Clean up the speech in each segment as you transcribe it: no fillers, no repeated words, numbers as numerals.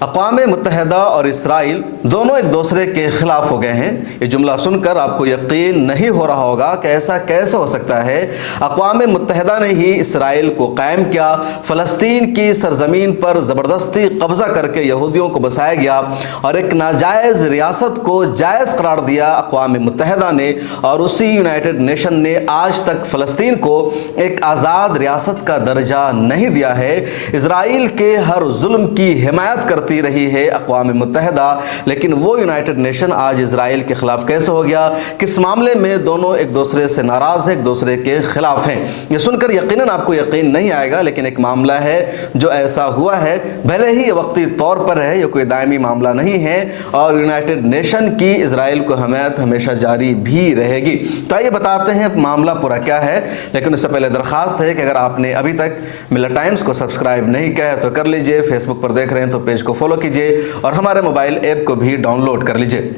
اقوام متحدہ اور اسرائیل دونوں ایک دوسرے کے خلاف ہو گئے ہیں۔ یہ جملہ سن کر آپ کو یقین نہیں ہو رہا ہوگا کہ ایسا کیسے ہو سکتا ہے۔ اقوام متحدہ نے ہی اسرائیل کو قائم کیا، فلسطین کی سرزمین پر زبردستی قبضہ کر کے یہودیوں کو بسایا گیا اور ایک ناجائز ریاست کو جائز قرار دیا اقوام متحدہ نے، اور اسی یونائٹڈ نیشن نے آج تک فلسطین کو ایک آزاد ریاست کا درجہ نہیں دیا ہے۔ اسرائیل کے ہر ظلم کی حمایت کرتی رہی ہے اقوام متحدہ، لیکن وہ یونائٹڈ نیشن آج اسرائیل کے خلاف کیسے ہو گیا؟ کس معاملے میں دونوں ایک دوسرے سے ناراض ہیں، ایک دوسرے کے خلاف ہیں؟ یہ سن کر یقیناً آپ کو یقین نہیں آئے گا، لیکن ایک معاملہ ہے جو ایسا ہوا ہے، بھلے ہی یہ وقتی طور پر ہے، یہ کوئی دائمی معاملہ نہیں ہے، اور یونائٹڈ نیشن کی اسرائیل کو حمایت ہمیشہ جاری بھی رہے گی۔ تو آئیے بتاتے ہیں معاملہ پورا کیا ہے، لیکن اس سے پہلے درخواست ہے کہ اگر آپ نے ابھی تک ملت ٹائمز کو سبسکرائب نہیں کیا ہے تو کر لیجئے، فیس بک پر دیکھ رہے ہیں تو پیج کو فالو کیجئے اور ہمارے موبائل ایپ کو بھی ڈاؤن لوڈ کر لیجئے۔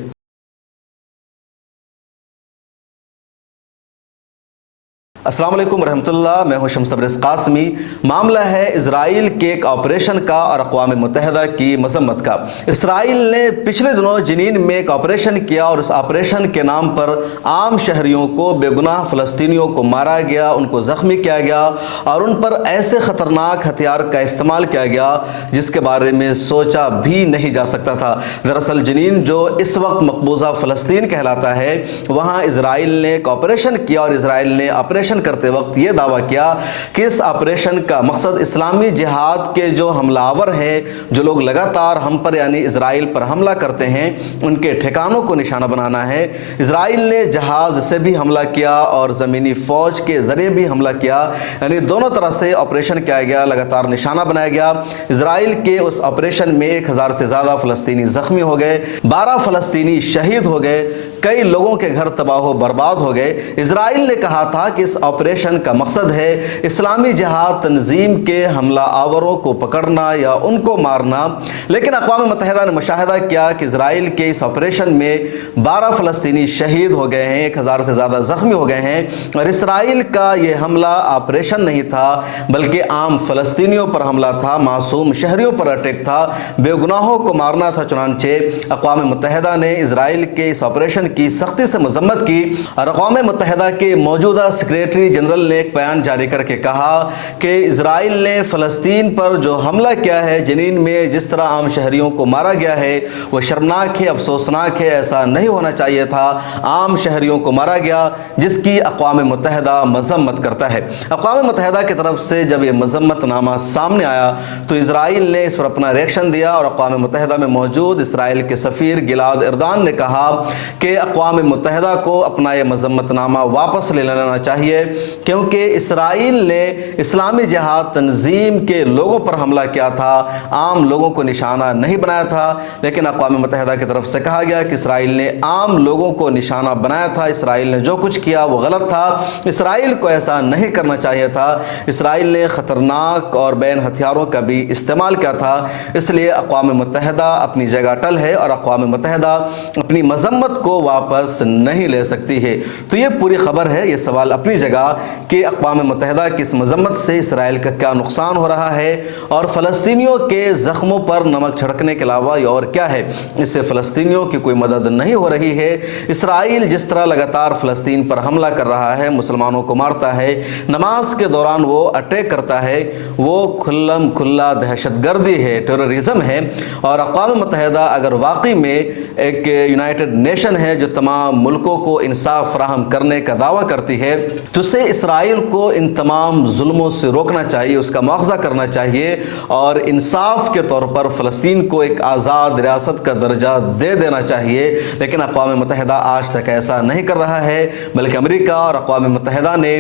السلام علیکم ورحمۃ اللہ، میں ہوں شمس تبریز قاسمی۔ معاملہ ہے اسرائیل کے ایک آپریشن کا اور اقوام متحدہ کی مذمت کا۔ اسرائیل نے پچھلے دنوں جنین میں ایک آپریشن کیا اور اس آپریشن کے نام پر عام شہریوں کو، بے گناہ فلسطینیوں کو مارا گیا، ان کو زخمی کیا گیا اور ان پر ایسے خطرناک ہتھیار کا استعمال کیا گیا جس کے بارے میں سوچا بھی نہیں جا سکتا تھا۔ دراصل جنین جو اس وقت مقبوضہ فلسطین کہلاتا ہے، وہاں اسرائیل نے ایک آپریشن کیا اور اسرائیل نے آپریشن کرتے وقت یہ دعویٰ کیا کہ اس آپریشن کا مقصد اسلامی جہاد کے جو حملہ آور ہیں، جو لوگ لگاتار ہم پر یعنی اسرائیل پر حملہ کرتے ہیں، ان کے ٹھکانوں کو نشانہ بنانا ہے۔ اسرائیل نے جہاز سے بھی حملہ کیا اور زمینی فوج کے ذریعے بھی حملہ کیا، یعنی دونوں طرح سے آپریشن کیا گیا، لگاتار نشانہ بنایا گیا۔ اسرائیل کے اس آپریشن میں 1000 سے زیادہ فلسطینی زخمی ہو گئے، 12 فلسطینی شہید ہو گئے، کئی لوگوں کے گھر تباہ و برباد ہو گئے۔ اسرائیل نے کہا تھا کہ اس آپریشن کا مقصد ہے اسلامی جہاد تنظیم کے حملہ آوروں کو پکڑنا یا ان کو مارنا، لیکن اقوام متحدہ نے مشاہدہ کیا کہ اسرائیل کے اس آپریشن میں 12 فلسطینی شہید ہو گئے ہیں، 1000 سے زیادہ زخمی ہو گئے ہیں، اور اسرائیل کا یہ حملہ آپریشن نہیں تھا بلکہ عام فلسطینیوں پر حملہ تھا، معصوم شہریوں پر اٹیک تھا، بے گناہوں کو مارنا تھا۔ چنانچہ اقوام متحدہ نے اسرائیل کے اس آپریشن کی سختی سے مذمت کی اور اقوام متحدہ کے موجودہ سیکریٹری جنرل نے ایک بیان جاری کر کے کہا کہ اسرائیل نے فلسطین پر جو حملہ کیا ہے، جنین میں جس طرح عام شہریوں کو مارا گیا ہے، وہ شرمناک ہے، افسوسناک ہے، ایسا نہیں ہونا چاہیے تھا۔ عام شہریوں کو مارا گیا جس کی اقوام متحدہ مذمت کرتا ہے۔ اقوام متحدہ کی طرف سے جب یہ مذمت نامہ سامنے آیا تو اسرائیل نے اس پر اپنا ریئیکشن دیا اور اقوام متحدہ میں موجود اسرائیل کے سفیر گلاد اردان نے کہا کہ اقوام متحدہ کو اپنا یہ مذمت نامہ واپس لے لینا چاہیے، کیونکہ اسرائیل نے اسلامی جہاد تنظیم کے لوگوں پر حملہ کیا تھا، عام لوگوں کو نشانہ نہیں بنایا تھا۔ لیکن اقوام متحدہ کی طرف سے کہا گیا کہ اسرائیل نے عام لوگوں کو نشانہ بنایا تھا، اسرائیل نے جو کچھ کیا وہ غلط تھا، اسرائیل کو ایسا نہیں کرنا چاہیے تھا، اسرائیل نے خطرناک اور بین ہتھیاروں کا بھی استعمال کیا تھا۔ اس لیے اقوام متحدہ اپنی جگہ اٹل ہے اور اقوام متحدہ اپنی مذمت کو واپس نہیں لے سکتی ہے۔ تو یہ پوری خبر ہے، یہ سوال اپنی جگہ کہ اقوام متحدہ کی اس مذمت سے اسرائیل کا کیا نقصان ہو رہا ہے اور فلسطینیوں کے زخموں پر نمک چھڑکنے کے علاوہ یہ اور کیا ہے؟ اس سے فلسطینیوں کی کوئی مدد نہیں ہو رہی ہے۔ اسرائیل جس طرح لگاتار فلسطین پر حملہ کر رہا ہے، مسلمانوں کو مارتا ہے، نماز کے دوران وہ اٹیک کرتا ہے، وہ کھلم کھلا دہشت گردی ہے، ٹیررزم ہے، اور اقوام متحدہ اگر واقعی میں ایک یونائٹڈ نیشن ہے جو تمام ملکوں کو انصاف فراہم کرنے کا دعویٰ کرتی ہے تو اسے اسرائیل کو ان تمام ظلموں سے روکنا چاہیے، اس کا مواخذہ کرنا چاہیے اور انصاف کے طور پر فلسطین کو ایک آزاد ریاست کا درجہ دے دینا چاہیے۔ لیکن اقوام متحدہ آج تک ایسا نہیں کر رہا ہے، بلکہ امریکہ اور اقوام متحدہ نے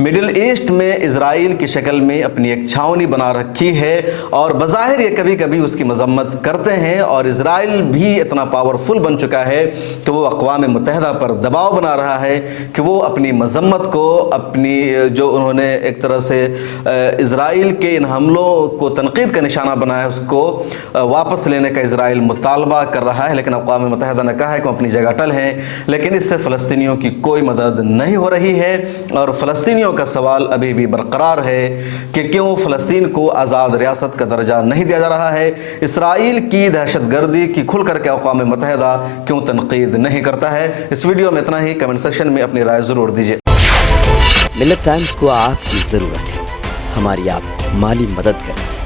مڈل ایسٹ میں اسرائیل کی شکل میں اپنی ایک چھاونی بنا رکھی ہے اور بظاہر یہ کبھی کبھی اس کی مذمت کرتے ہیں، اور اسرائیل بھی اتنا پاورفل بن چکا ہے کہ وہ اقوام متحدہ پر دباؤ بنا رہا ہے کہ وہ اپنی مذمت کو، اپنی جو انہوں نے ایک طرح سے اسرائیل کے ان حملوں کو تنقید کا نشانہ بنایا ہے، اس کو واپس لینے کا اسرائیل مطالبہ کر رہا ہے، لیکن اقوام متحدہ نے کہا ہے کہ وہ اپنی جگہ ٹل ہیں، لیکن اس سے فلسطینیوں کی کوئی مدد نہیں ہو رہی ہے۔ اور فلسطینیوں کا سوال ابھی بھی برقرار ہے کہ کیوں فلسطین کو آزاد ریاست کا درجہ نہیں دیا جا رہا ہے، اسرائیل کی دہشت گردی کی کھل کر کے اقوام متحدہ کیوں تنقید نہیں کرتا ہے۔ اس ویڈیو میں اتنا ہی، کمنٹ سیکشن میں اپنی رائے ضرور دیجیے۔ ملت ٹائمز کو آپ کی ضرورت ہے، ہماری آپ مالی مدد کریں۔